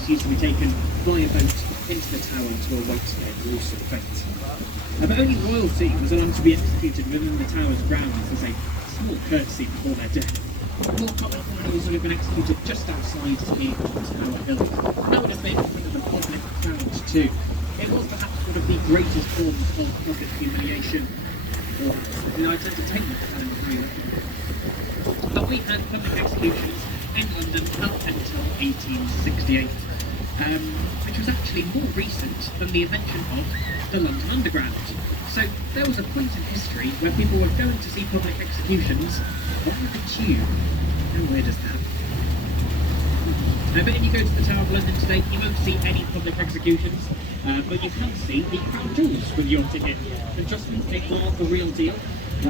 prisoners used to be taken via boat into the tower to await their gruesome fate. But only royalty was allowed to be executed within the tower's grounds as a small courtesy before their death. More common criminals would have been executed just outside here on Tower Hill. And that would have been in front of the public crowd too. It was perhaps one of the greatest forms of public humiliation, or denied entertainment than in But we had public executions in London up until 1868, which was actually more recent than the invention of the London Underground. So there was a point in history where people were going to see public executions on the tube. How weird is that? But if you go to the Tower of London today, you won't see any public executions, but you can see the crown jewels with your ticket. And trust me, they are the real deal.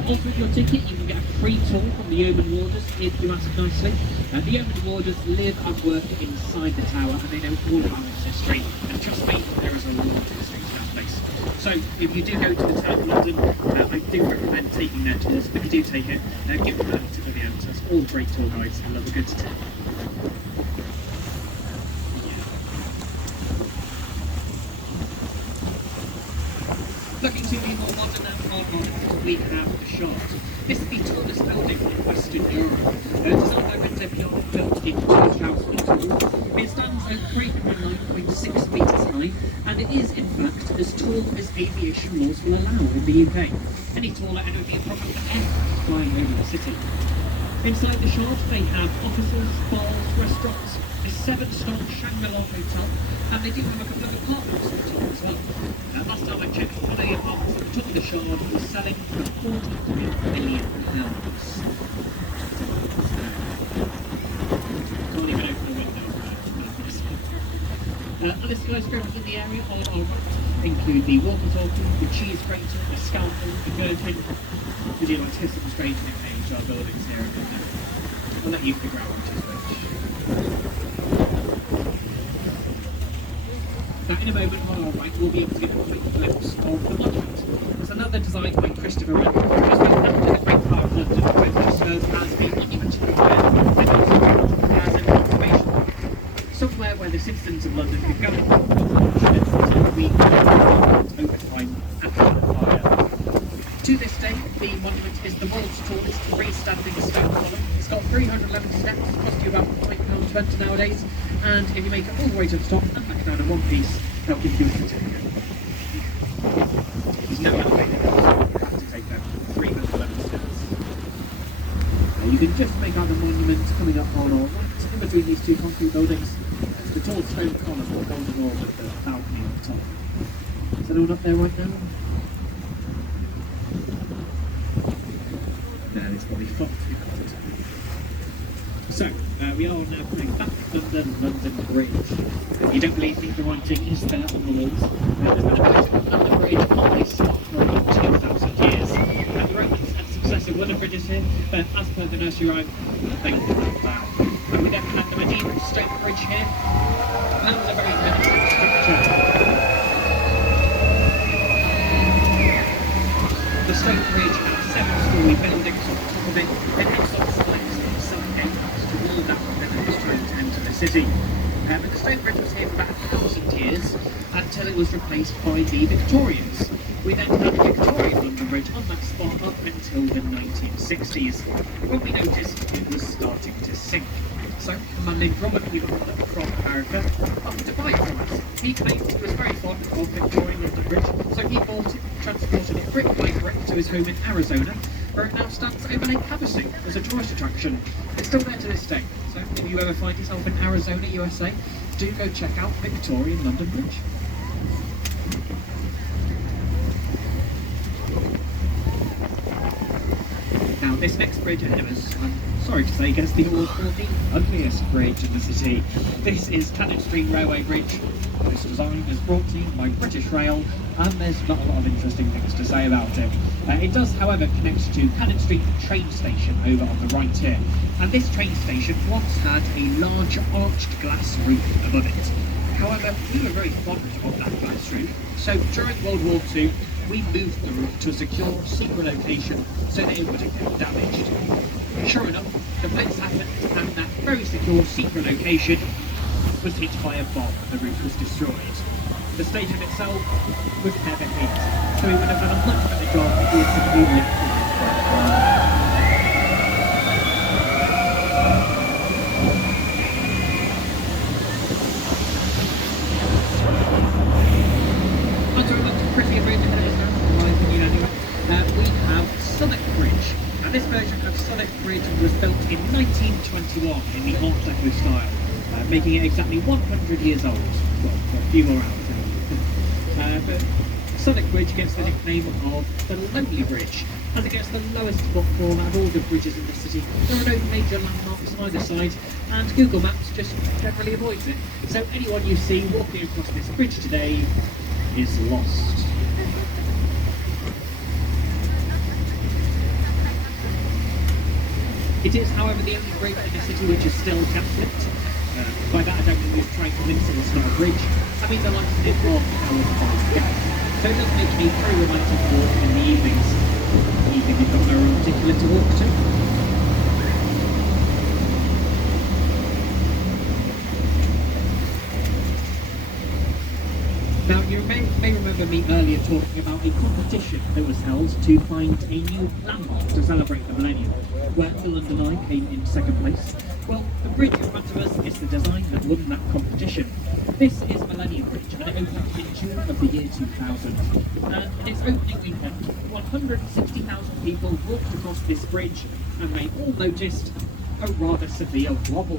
Also with your ticket, you can get a free tour from the Yeoman Warders, if you ask nicely. The Yeoman Warders live and work inside the tower, and they know all about its history. And trust me, there is a lot of history to that place. So, if you do go to the Tower of London, I do recommend taking their tours. If you do take it, give them a tip of the answers. All great tour guides and love a good tip. Looking to the more modern and hard modern, we have the Shard. This is the tallest building in Western Europe. Designed by Windsor Piano, built in 2002. It stands at 309.6 metres high, and it is in fact as tall as aviation laws will allow in the UK. Any taller and it would be a problem for aircraft flying over the city. Inside the Shard they have offices, bars, restaurants, a 7-star Shangri-La hotel, and they do have a couple of apartments at the top as well. Last time I checked, one of the apartments at the top of the Shard was selling for £43 million. Can't even open the window for that. Other skyscrapers in the area on our right include the walkie-talkie, the cheese grater, the scalpel, the gherkin. Would you like to hear some strange nicknames to our buildings here? I'll let you figure out which is which. Now in a moment on our right we'll be able to get a quick glimpse of the monument. It's another designed by Christopher Wren, which has been after the Great Part of London, both served as a monument to and also as an observation point. Somewhere where the citizens of London could go and we over time after the fire. To this day, the monument is the world's tallest freestanding stone column. It's got 311 steps, cost you about £5.20 nowadays, and if you make it all the way to the top and back down in one piece, they'll give you a certificate. There's no elevator to take them 311 steps. You can just make out the monument coming up on our right, in between these two concrete buildings. It's the tall stone column holding all with the balcony on the top. Is anyone up there right now? No, it's probably fucked. So, we are now coming back under London Bridge. You don't believe me, the writing is there on the walls. There's been a building of London Bridge on this spot for around 2,000 years. The Romans had successive wooden bridges here, but as per the nursery rhyme, they got knocked down. We then had the medieval stone bridge here. That was a very limited structure. The stone bridge had 7-storey buildings on top of it, and hence on sides of some entrance to wall that river was trying to enter the city. But the stone bridge was here for about 1,000 years until it was replaced by the Victorians. We then had the Victorian London Bridge on that spot up until the 1960s, when we noticed it was starting to sink. So, a man named Robert Weaver from America offered to buy it from us. He claimed he was very fond of Victorian London Bridge, so he bought it, transported it brick by brick to his home in Arizona, where it now stands over Lake Havasu as a tourist attraction. It's still there to this day, so if you ever find yourself in Arizona, USA, do go check out Victorian London Bridge. Now, this next bridge ahead of us, I'm sorry to say, gets the award for the ugliest bridge in the city. This is Cannon Street Railway Bridge. This design is brought to you by British Rail, and there's not a lot of interesting things to say about it. It does, however, connect to Cannon Street train station over on the right here. And this train station once had a large arched glass roof above it. However, we were very fond of that glass roof, so during World War II, we moved the roof to a secure, secret location so that it wouldn't get damaged. Sure enough, the blitz happened, and that very secure, secret location was hit by a bomb and the roof was destroyed. The station itself was never hit, so it would have done a much better job if it had been lifted. This version of Sonic Bridge was built in 1921 in the Art Deco style, making it exactly 100 years old. Well, a few more hours. But Sonic Bridge gets the nickname of the Lonely Bridge, as it gets the lowest platform out of all the bridges in the city. There are no major landmarks on either side, and Google Maps just generally avoids it. So anyone you see walking across this bridge today is lost. It is, however, the only bridge in the city which is still Catholic. By that I don't mean we've tried to convince them it's not a bridge. I mean the lights in it are powered by gas. So it does make me very romantic walk in the evenings, even if you've got no room particular to walk to. Now, you may remember me earlier talking about a competition that was held to find a new landmark to celebrate the millennium, where the London Eye came in second place. Well, the bridge in front of us is the design that won that competition. This is Millennium Bridge, and it opened in June of the year 2000. And in its opening weekend, 160,000 people walked across this bridge, and they all noticed a rather severe wobble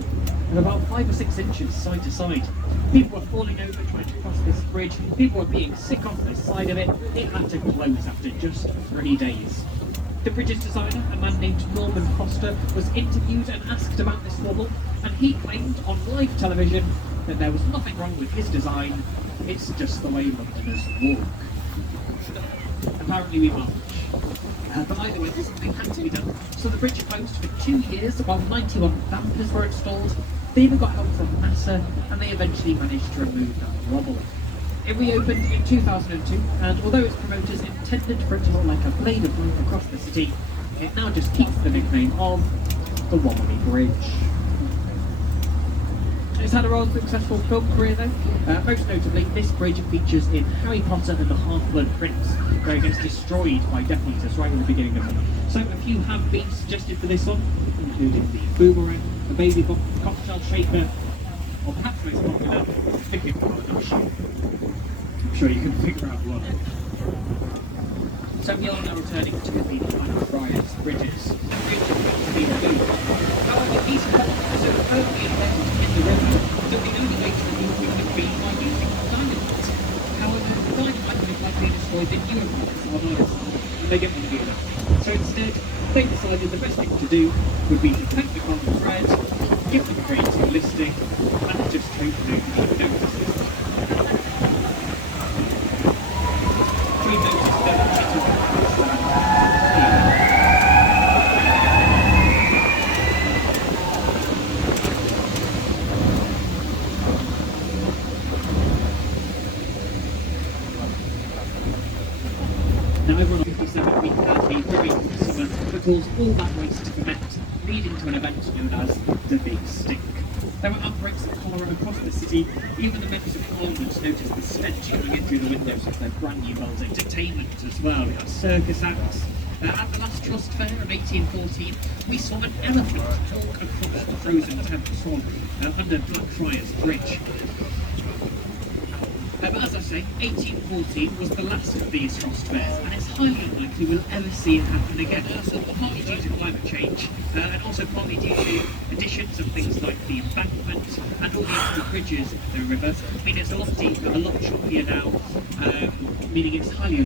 of about 5 or 6 inches side to side. People were falling over trying to cross this bridge, people were being sick off the side of it. It had to close after just 3 days. The bridge's designer, a man named Norman Foster, was interviewed and asked about this wobble, and he claimed on live television that there was nothing wrong with his design, it's just the way Londoners walk. Apparently we march. But either way, something had to be done. So the bridge closed for 2 years, while 91 dampers were installed. They even got help from NASA, and they eventually managed to remove that wobble. It reopened in 2002, and although its promoters intended for it to look like a blade of light across the city, it now just keeps the nickname of the Wobbly Bridge. It's had a rather successful film career though. Most notably, this bridge features in Harry Potter and the Half-Blood Prince, where it gets destroyed by Death Eaters right at the beginning of it. So a few have been suggested for this one, including the boomerang, the baby cocktail shaker, or perhaps most popular, the Kid Pardash. I'm sure you can figure out what. So we are now returning to the Blackfriars Bridges, and bridge is about to be removed. However, these poles are firmly embedded in the river, so the only way to remove them would be by using dynamite. However, dynamite would have likely destroyed the newer poles on either side, and they didn't want to do that. So instead, they decided the best thing to do would be to take the carbon thread, give them a creative listing, and just hope nobody notices. We noticed that now over on 57 we had a very hot summer that caused all that waste to ferment, leading to an event known as the Big Stink. There were outbreaks of cholera across the city. Even the members of Parliament noticed the stench coming in through the windows of their brand new World's Entertainment as well. We had circus acts. At the last Trust Fair of 1814, we saw an elephant walk across the frozen Thames under Blackfriars Bridge. But as I say, 1814 was the last of these Trust Fairs, and it's highly unlikely we'll ever see it happen again. Partly due to climate change, and also partly due to additions of things like the embankment and all the extra bridges in the river. I mean, it's a lot deeper, a lot choppier now, meaning it's highly